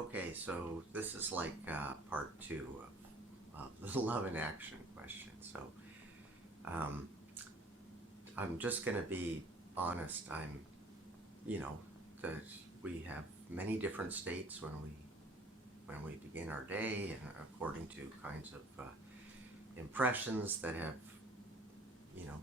Okay, so this is like part two of the love in action question. So um, I'm just going to be honest. You know, that we have many different states when we begin our day, and according to kinds of impressions that have, you know,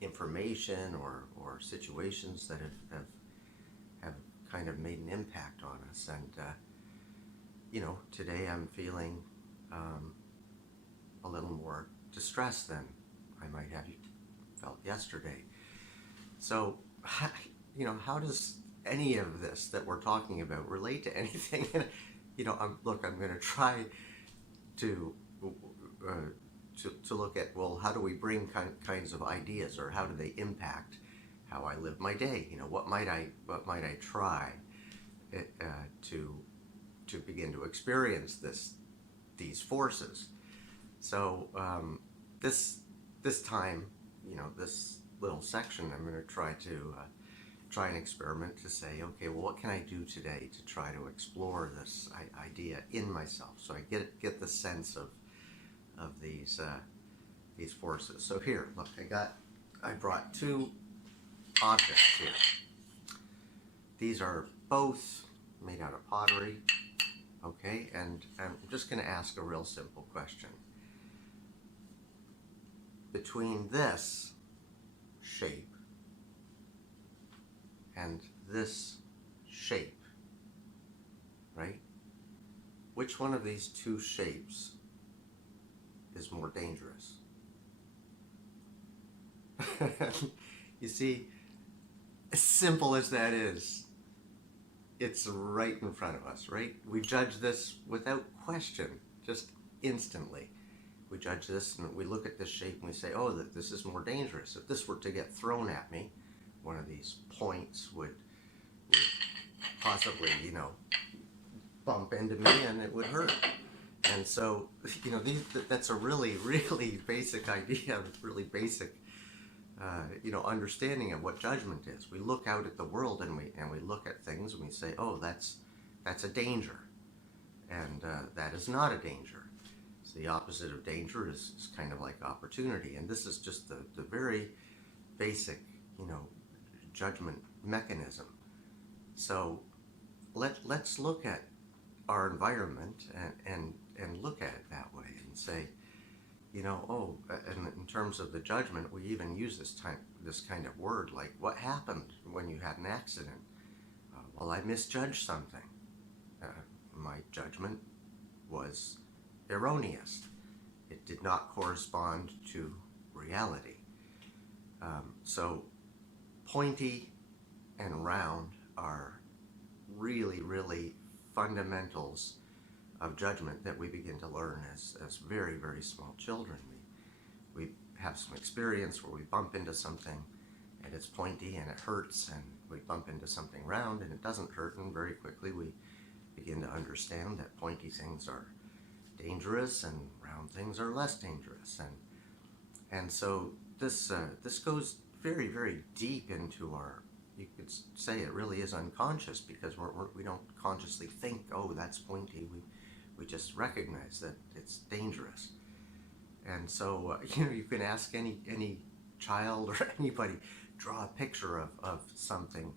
information or situations that have kind of made an impact on us. And today I'm feeling um, a little more distressed than I might have felt yesterday. So, how does any of this that we're talking about relate to anything? I'm going to try to uh, to look at, well, how do we bring kinds of ideas, or how do they impact how I live my day? What might I try to begin to experience these forces? So this time, this little section, I'm going to try an experiment to say, okay, well, what can I do today to try to explore this idea in myself, so I get the sense of these forces. So here, look, I brought two objects here. These are both made out of pottery, okay? And I'm just going to ask a real simple question. Between this shape and this shape, right? Which one of these two shapes is more dangerous? You see, as simple as that is, it's right in front of us, right? We judge this without question, just instantly. We judge this and we look at this shape and we say, oh, this is more dangerous. If this were to get thrown at me, one of these points would possibly, bump into me and it would hurt. And so, that's a really, really basic idea, really basic, understanding of what judgment is. We look out at the world and we look at things and we say, oh, that's a danger, and that is not a danger. So the opposite of danger is kind of like opportunity, and this is just the very basic, judgment mechanism. So let's look at our environment and look at it that way and say, and in terms of the judgment, we even use this kind of word, like, what happened when you had an accident? Well, I misjudged something. My judgment was erroneous. It did not correspond to reality. So pointy and round are really, really fundamentals of judgment that we begin to learn as very, very small children. We have some experience where we bump into something and it's pointy and it hurts, and we bump into something round and it doesn't hurt, and very quickly we begin to understand that pointy things are dangerous and round things are less dangerous. And so this goes very, very deep into our, you could say it really is unconscious, because we don't consciously think, oh, that's pointy. We just recognize that it's dangerous. And so, you can ask any child or anybody, draw a picture of something,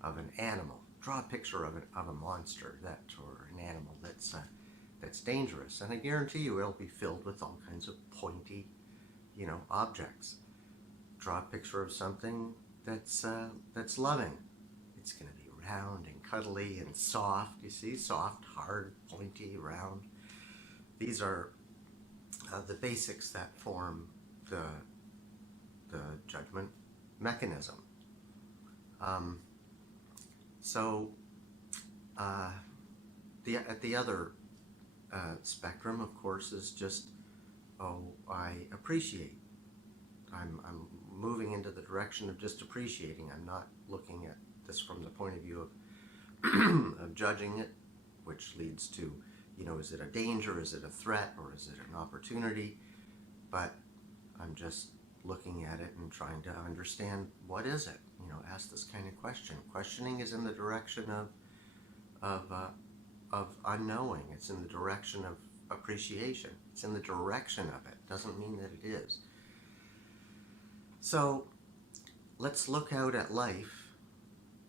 of an animal. Draw a picture of a monster, or an animal that's dangerous. And I guarantee you it'll be filled with all kinds of pointy, objects. Draw a picture of something that's loving. It's going to be round and cuddly and soft. You see, soft, hard, pointy, round. These are the basics that form the judgment mechanism. At the other spectrum, of course, is just, oh, I appreciate. I'm moving into the direction of just appreciating. I'm not looking at this from the point of view of judging it, which leads to, is it a danger, is it a threat, or is it an opportunity? But I'm just looking at it and trying to understand, what is it? Ask this kind of question. Questioning is in the direction of of unknowing. It's in the direction of appreciation. It's in the direction of it. Doesn't mean that it is. So let's look out at life.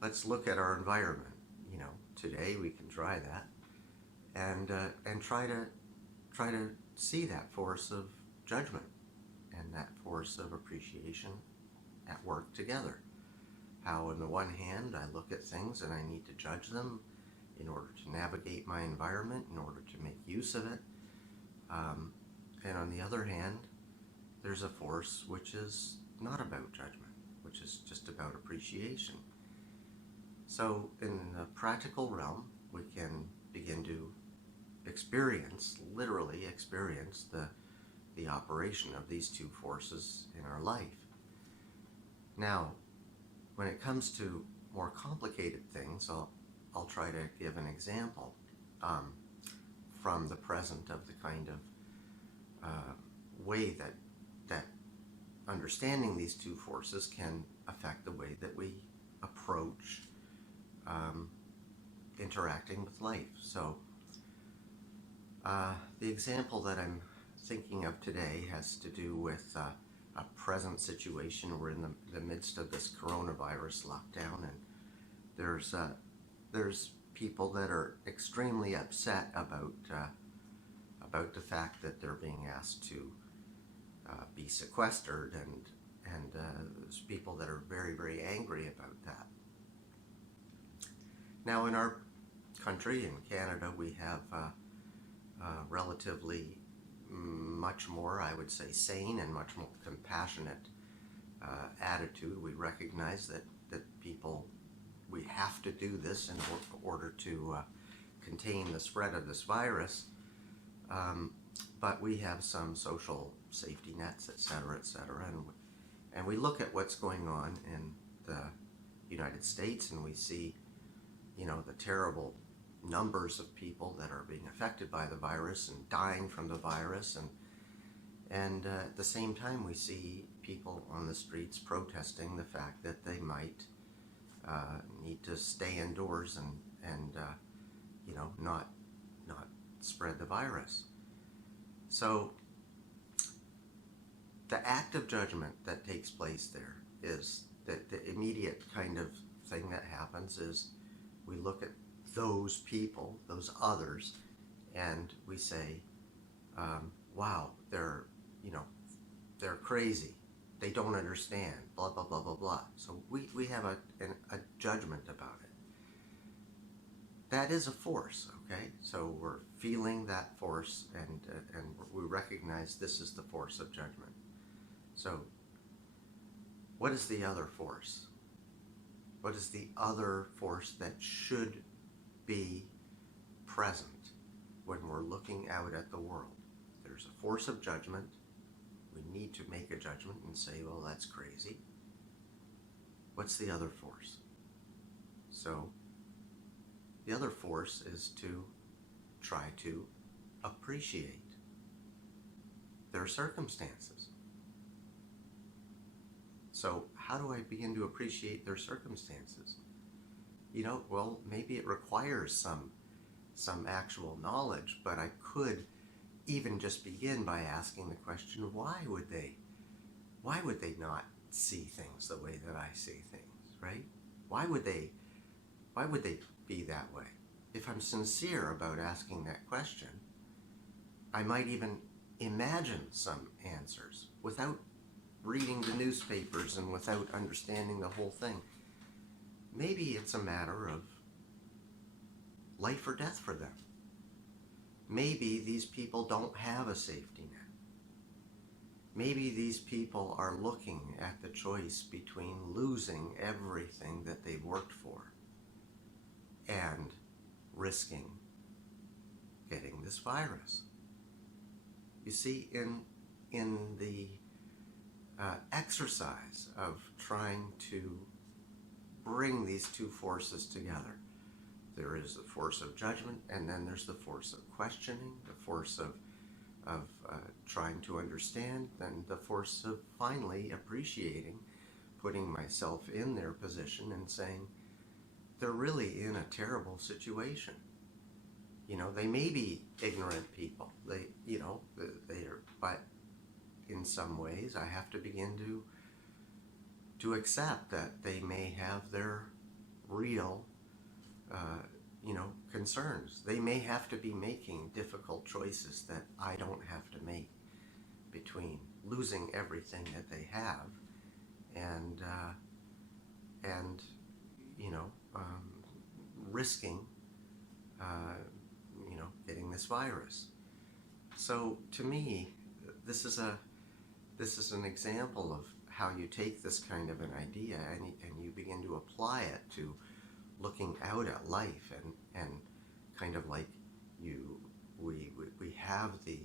Let's look at our environment. Today we can try that, and try to see that force of judgment and that force of appreciation at work together. How on the one hand I look at things and I need to judge them in order to navigate my environment, in order to make use of it. And on the other hand, there's a force which is not about judgment, which is just about appreciation. So in the practical realm, we can begin to literally experience the operation of these two forces in our life. Now, when it comes to more complicated things, I'll try to give an example from the present of the kind of way that understanding these two forces can affect the way that we approach interacting with life. So the example that I'm thinking of today has to do with a present situation. We're in the midst of this coronavirus lockdown, and there's people that are extremely upset about the fact that they're being asked to be sequestered, and there's people that are very, very angry about that. Now, in our country, in Canada, we have relatively much more, I would say, sane and much more compassionate attitude. We recognize that people, we have to do this in order to contain the spread of this virus, but we have some social safety nets, etc., and we look at what's going on in the United States, and we see the terrible numbers of people that are being affected by the virus and dying from the virus, and at the same time we see people on the streets protesting the fact that they might need to stay indoors and not spread the virus. So the act of judgment that takes place there is that the immediate kind of thing that happens is we look at those people, those others, and we say, wow, they're crazy. They don't understand, blah, blah, blah, blah, blah. So we have a judgment about it. That is a force, okay? So we're feeling that force, and we recognize this is the force of judgment. So what is the other force? What is the other force that should be present when we're looking out at the world? There's a force of judgment. We need to make a judgment and say, well, that's crazy. What's the other force? So the other force is to try to appreciate their circumstances. So how do I begin to appreciate their circumstances? Well, maybe it requires some actual knowledge, but I could even just begin by asking the question, why would they not see things the way that I see things, right? Why would they be that way? If I'm sincere about asking that question, I might even imagine some answers without reading the newspapers and without understanding the whole thing. Maybe it's a matter of life or death for them. Maybe these people don't have a safety net. Maybe these people are looking at the choice between losing everything that they've worked for and risking getting this virus. You see, in the exercise of trying to bring these two forces together, there is the force of judgment, and then there's the force of questioning, the force of trying to understand, then the force of finally appreciating, putting myself in their position and saying, they're really in a terrible situation. they may be ignorant people. They are, but in some ways, I have to begin to accept that they may have their real, concerns. They may have to be making difficult choices that I don't have to make, between losing everything that they have and and risking getting this virus. So to me, this is an example of how you take this kind of an idea and you begin to apply it to looking out at life, and kind of like we have the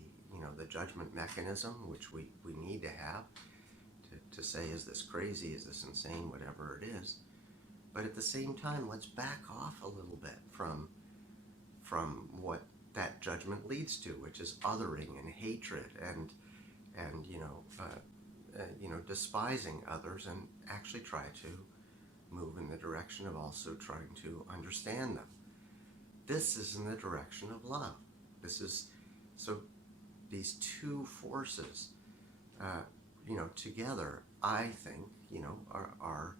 judgment mechanism, which we need to have to say, is this crazy, is this insane, whatever it is. But at the same time, let's back off a little bit from what that judgment leads to, which is othering and hatred and despising others, and actually try to move in the direction of also trying to understand them. This is in the direction of love. So these two forces, together, I think, are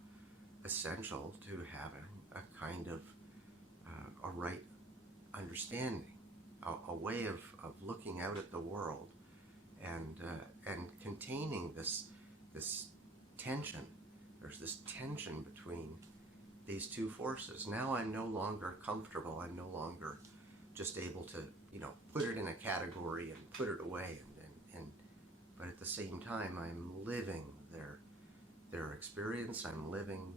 essential to having a kind of a right understanding, a way of looking out at the world and containing this tension. There's this tension between these two forces. Now I'm no longer comfortable. I'm no longer just able to, put it in a category and put it away. But at the same time, I'm living their experience. I'm living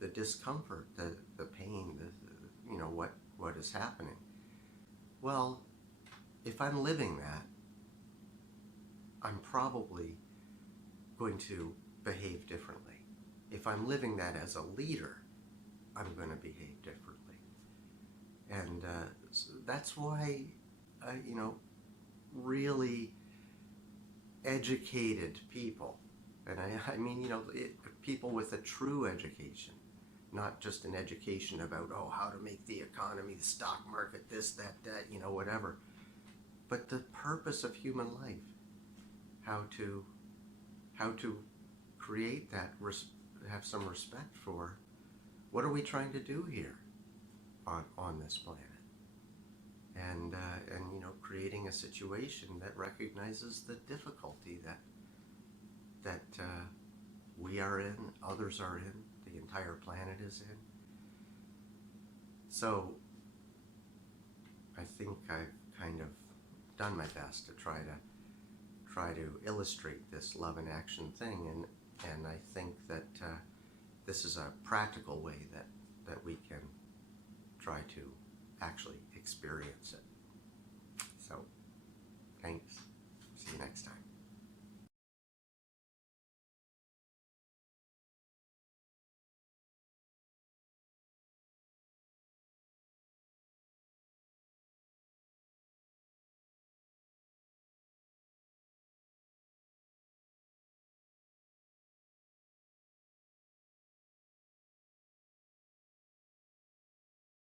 the discomfort, the pain, what is happening. Well, if I'm living that, I'm probably going to behave differently. If I'm living that as a leader, I'm going to behave differently. And so that's why, really educated people, and I mean, people with a true education, not just an education about, how to make the economy, the stock market, this, that, whatever, but the purpose of human life, how to create that, have some respect for what are we trying to do here on this planet, and creating a situation that recognizes the difficulty that we are in, others are in, the entire planet is in. So I think I've kind of done my best to try to illustrate this love in action thing, and I think that this is a practical way that we can try to actually experience it. So, thanks.